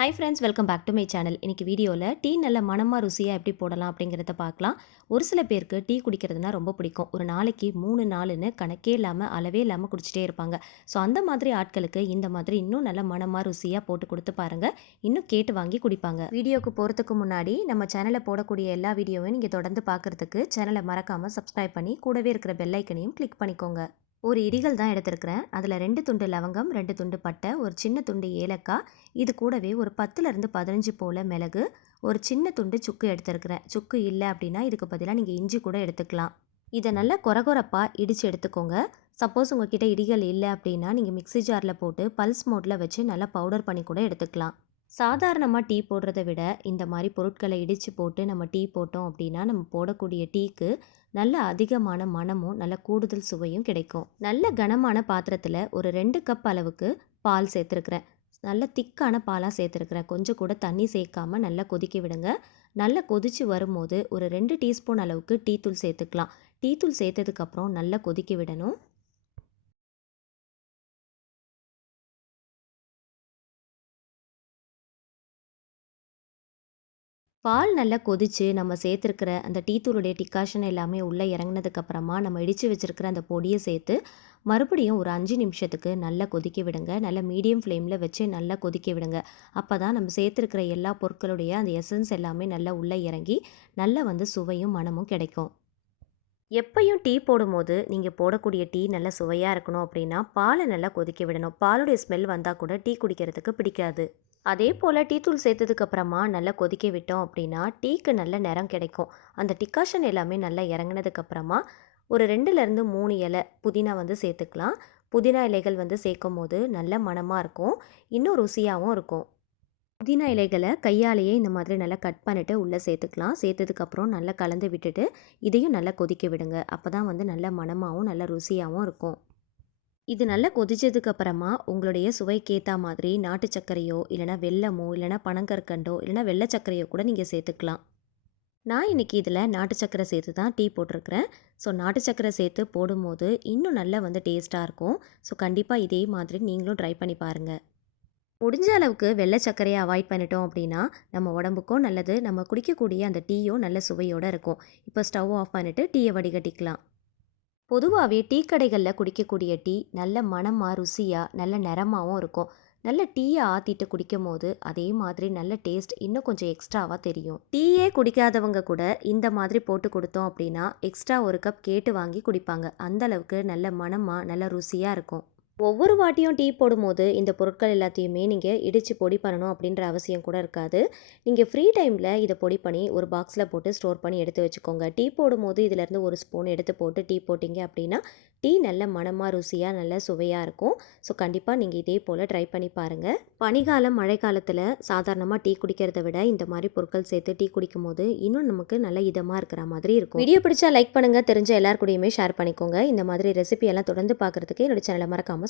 Hi friends welcome back to my channel இன்னைக்கு வீடியோவில் tea நல்ல மனமாக ருசியாக எப்படி போடலாம் அப்படிங்கிறத பார்க்கலாம். ஒரு சில பேருக்கு டீ குடிக்கிறதுனா ரொம்ப பிடிக்கும். ஒரு நாளைக்கு மூணு நாலுன்னு கணக்கே இல்லாமல் அளவே இல்லாமல் குடிச்சிட்டே இருப்பாங்க. ஸோ அந்த மாதிரி ஆட்களுக்கு இந்த மாதிரி இன்னும் நல்ல மனமாக ருசியாக போட்டு கொடுத்து பாருங்கள் இன்னும் கேட்டு வாங்கி குடிப்பாங்க. வீடியோக்கு போகிறதுக்கு முன்னாடி நம்ம சேனலில் போடக்கூடிய எல்லா வீடியோவையும் நீங்கள் தொடர்ந்து பார்க்குறதுக்கு சேனலை மறக்காமல் சப்ஸ்கிரைப் பண்ணி கூடவே இருக்கிற பெல்லைக்கனையும் கிளிக் பண்ணிக்கோங்க. ஒரு இடிகள் தான் எடுத்திருக்கிறேன். அதில் ரெண்டு துண்டு லவங்கம் ரெண்டு துண்டு பட்டை ஒரு சின்ன துண்டு ஏலக்காய் இது கூடவே ஒரு பத்துலேருந்து பதினஞ்சு போல் மிளகு ஒரு சின்ன துண்டு சுக்கு எடுத்திருக்கிறேன். சுக்கு இல்லை அப்படின்னா இதுக்கு பதிலாக நீங்கள் இஞ்சி கூட எடுத்துக்கலாம். இதை நல்லா கொரகொரப்பாக இடித்து எடுத்துக்கோங்க. சப்போஸ் உங்ககிட்ட இடிகள் இல்லை அப்படின்னா நீங்கள் மிக்ஸி ஜாரில் போட்டு பல்ஸ் மோட்டில் வச்சு நல்லா பவுடர் பண்ணி கூட எடுத்துக்கலாம். சாதாரணமாக டீ போடுறத விட இந்த மாதிரி பொருட்களை இடித்து போட்டு நம்ம டீ போட்டோம் அப்படின்னா நம்ம போடக்கூடிய டீக்கு நல்ல அதிகமான மணமும் நல்ல கூடுதல் சுவையும் கிடைக்கும். நல்ல கனமான பாத்திரத்தில் ஒரு ரெண்டு கப் அளவுக்கு பால் சேர்த்துருக்குறேன். நல்ல திக்கான பாலாக சேர்த்துருக்குறேன். கொஞ்சம் கூட தண்ணி சேர்க்காமல் நல்லா கொதிக்க விடுங்க. நல்லா கொதித்து வரும்போது ஒரு ரெண்டு டீஸ்பூன் அளவுக்கு டீ தூள் சேர்த்துக்கலாம். டீ தூள் சேர்த்ததுக்கப்புறம் நல்லா கொதிக்க விடணும். பால் நல்லா கொதித்து நம்ம சேர்த்துருக்கிற அந்த டீத்தூளுடைய டிக்காஷன் எல்லாமே உள்ளே இறங்கினதுக்கப்புறமா நம்ம இடித்து வச்சுருக்கிற அந்த பொடியை சேர்த்து மறுபடியும் ஒரு அஞ்சு நிமிஷத்துக்கு நல்லா கொதிக்க விடுங்க. நல்லா மீடியம் ஃப்ளேமில் வச்சு நல்லா கொதிக்க விடுங்க. அப்போ தான் நம்ம சேர்த்துருக்கிற எல்லா பொருட்களுடைய அந்த எசன்ஸ் எல்லாமே நல்லா உள்ளே இறங்கி நல்லா வந்து சுவையும் மனமும் கிடைக்கும். எப்பையும் டீ போடும்போது நீங்கள் போடக்கூடிய டீ நல்லா சுவையாக இருக்கணும் அப்படின்னா பாலை நல்லா கொதிக்க விடணும். பாலுடைய ஸ்மெல் வந்தால் கூட டீ குடிக்கிறதுக்கு பிடிக்காது. அதே போல் டீ தூள் சேர்த்ததுக்கப்புறமா நல்லா கொதிக்க விட்டோம் அப்படின்னா டீக்கு நல்ல நிறம் கிடைக்கும். அந்த டிக்காஷன் எல்லாமே நல்லா இறங்கினதுக்கப்புறமா ஒரு ரெண்டுலேருந்து மூணு இலை புதினா வந்து சேர்த்துக்கலாம். புதினா இலைகள் வந்து சேர்க்கும் போது நல்ல மணமாக இருக்கும். இன்னும் ருசியாகவும் இருக்கும். புதினா இலைகளை கையாலேயே இந்த மாதிரி நல்லா கட் பண்ணிவிட்டு உள்ளே சேர்த்துக்கலாம். சேர்த்ததுக்கப்புறம் நல்லா கலந்து விட்டுட்டு இதையும் நல்லா கொதிக்க விடுங்க. அப்போ தான் வந்து நல்ல மனமாகவும் நல்ல ருசியாகவும் இருக்கும். இது நல்லா கொதிச்சதுக்கப்புறமா உங்களுடைய சுவைக்கேற்ற மாதிரி நாட்டு சர்க்கரையோ இல்லைனா வெள்ளமோ இல்லைனா பனங்கற்கண்டோ இல்லைனா வெள்ளை சர்க்கரையோ கூட நீங்கள் சேர்த்துக்கலாம். நான் இன்றைக்கி இதில் நாட்டு சர்க்கரை சேர்த்து தான் டீ போட்டிருக்கிறேன். ஸோ நாட்டு சர்க்கரை சேர்த்து போடும்போது இன்னும் நல்லா வந்து டேஸ்ட்டாக இருக்கும். ஸோ கண்டிப்பாக இதே மாதிரி நீங்களும் ட்ரை பண்ணி பாருங்கள் முடிஞ்ச அளவுக்கு வெள்ளை சர்க்கரையை அவாய்ட் பண்ணிட்டோம் அப்படின்னா நம்ம உடம்புக்கும் நல்லது நம்ம குடிக்கக்கூடிய அந்த டீயும் நல்ல சுவையோடு இருக்கும். இப்போ ஸ்டவ் ஆஃப் பண்ணிவிட்டு டீயை வடிகட்டிக்கலாம். பொதுவாகவே டீ கடைகளில் குடிக்கக்கூடிய டீ நல்ல மனமாக ருசியாக நல்ல நிறமாகவும் இருக்கும். நல்ல டீயை ஆற்றிட்டு குடிக்கும் போது அதே மாதிரி நல்ல டேஸ்ட் இன்னும் கொஞ்சம் எக்ஸ்ட்ராவாக தெரியும். டீயே குடிக்காதவங்க கூட இந்த மாதிரி போட்டு கொடுத்தோம் அப்படின்னா எக்ஸ்ட்ரா ஒரு கப் கேட்டு வாங்கி குடிப்பாங்க. அந்தளவுக்கு நல்ல மனமாக நல்ல ருசியாக இருக்கும். ஒவ்வொரு வாட்டியும் டீ போடும்போது இந்த பொருட்கள் எல்லாத்தையுமே நீங்கள் இடித்து பொடி பண்ணணும் அப்படின்ற அவசியம் கூட இருக்காது. நீங்கள் ஃப்ரீ டைமில் இதை பொடி பண்ணி ஒரு பாக்ஸில் போட்டு ஸ்டோர் பண்ணி எடுத்து வச்சுக்கோங்க. டீ போடும்போது இதிலேருந்து ஒரு ஸ்பூன் எடுத்து போட்டு டீ போட்டிங்க அப்படின்னா டீ நல்ல மனமாக ருசியாக நல்ல சுவையாக இருக்கும். ஸோ கண்டிப்பாக நீங்கள் இதே போல் ட்ரை பண்ணி பாருங்கள் பனிக்காலம் மழை காலத்தில் சாதாரணமாக டீ குடிக்கிறத விட இந்த மாதிரி பொருட்கள் சேர்த்து டீ குடிக்கும் போது இன்னும் நமக்கு நல்ல இதமாக இருக்கிற மாதிரி இருக்கும். வீடியோ பிடிச்சா லைக் பண்ணுங்கள் தெரிஞ்ச எல்லாருக்கூடையுமே ஷேர் பண்ணிக்கோங்க. இந்த மாதிரி ரெசிபி எல்லாம் தொடர்ந்து பார்க்குறதுக்கு என்னோட சேனலை மறக்காமல்